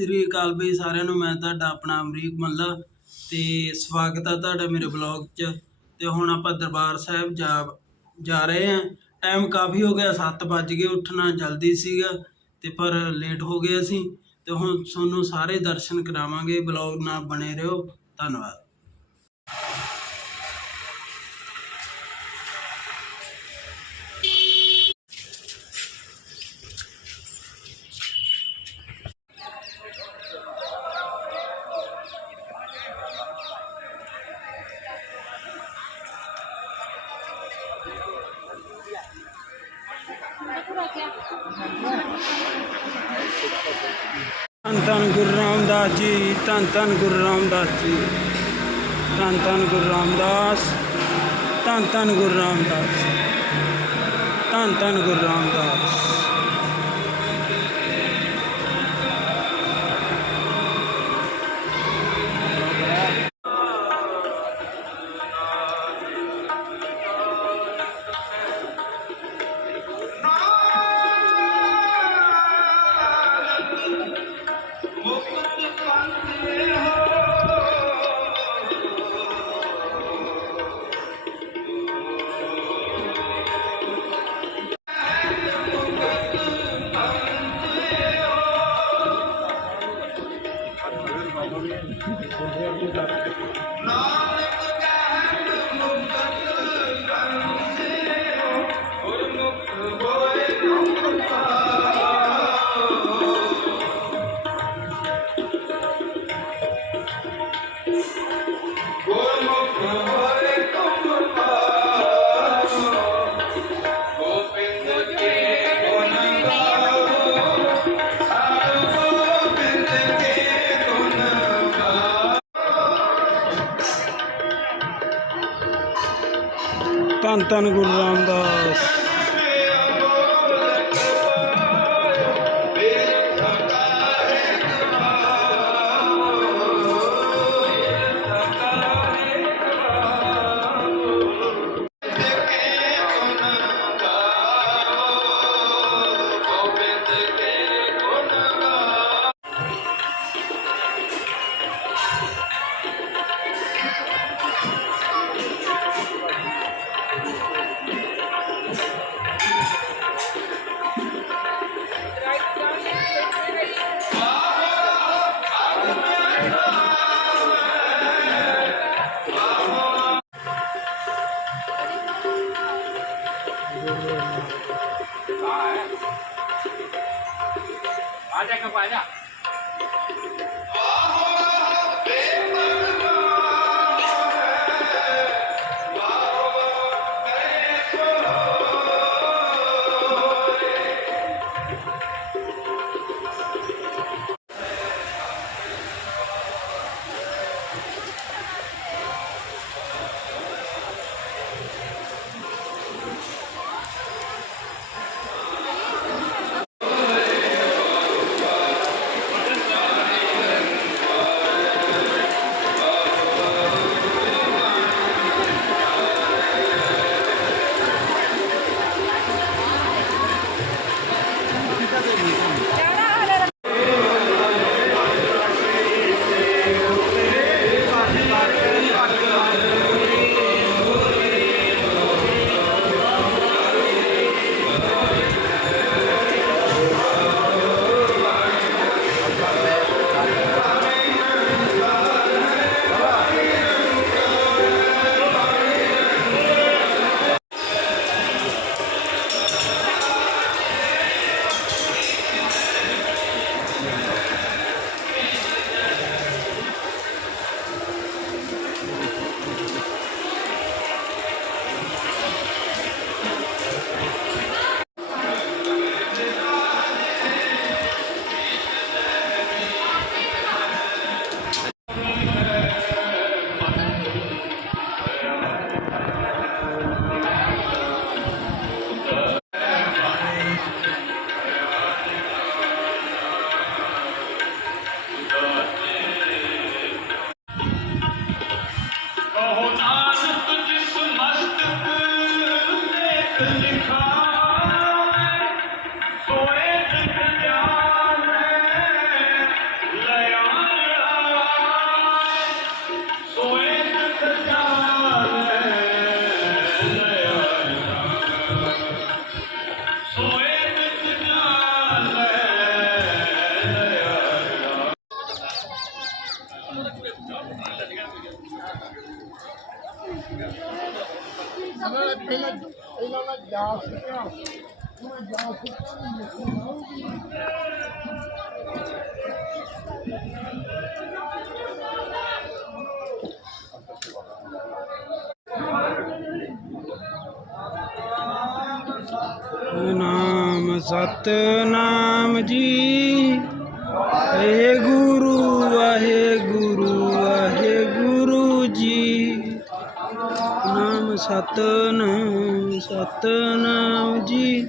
ਸ੍ਰੀ ਅਕਾਲ ਬਈ ਸਾਰਿਆਂ ਨੂੰ, ਮੈਂ ਤੁਹਾਡਾ ਆਪਣਾ ਅਮਰੀਕ ਮੱਲਾ ਤੇ ਸਵਾਗਤ ਆ ਤੁਹਾਡਾ ਮੇਰੇ ਬਲੌਗ 'ਚ। ਤੇ ਹੁਣ ਆਪਾਂ ਦਰਬਾਰ ਸਾਹਿਬ ਜਾ ਜਾ ਰਹੇ ਹਾਂ। ਟਾਈਮ ਕਾਫੀ ਹੋ ਗਿਆ 7 ਵੱਜ ਗਏ, ਉੱਠਣਾ ਜਲਦੀ ਸੀਗਾ ਤੇ ਪਰ ਲੇਟ ਹੋ ਗਏ ਅਸੀਂ। ਤੇ ਹੁਣ ਤੁਹਾਨੂੰ ਸਾਰੇ ਦਰਸ਼ਨ ਕਰਾਵਾਂਗੇ ਬਲੌਗ ਨਾਲ ਬਣੇ ਰਹੋ। ਧੰਨਵਾਦ। ਧੰਨ ਧੰਨ ਗੁਰੂ ਰਾਮਦਾਸ ਜੀ, ਧੰਨ ਧੰਨ ਗੁਰੂ ਰਾਮਦਾਸ ਜੀ। ਧੰਨ ਧੰਨ ਗੁਰੂ ਰਾਮਦਾਸ, ਧੰਨ ਧੰਨ ਗੁਰੂ ਰਾਮਦਾਸ ਧੰਨ ਧੰਨ ਗੁਰੂ ਰਾਮਦਾਸ। No. ਧੰਨ ਧੰਨ ਗੁਰੂ ਰਾਮਦਾਸ 大家个，快点。Oh, no. ਜਾ ਜਾ ਨਾਮ ਸਤਨਾਮ ਜੀ ਵਾਹਿਗੁਰੂ ਸਤਨਾਮ ਸਤਨਾਮ ਜੀ।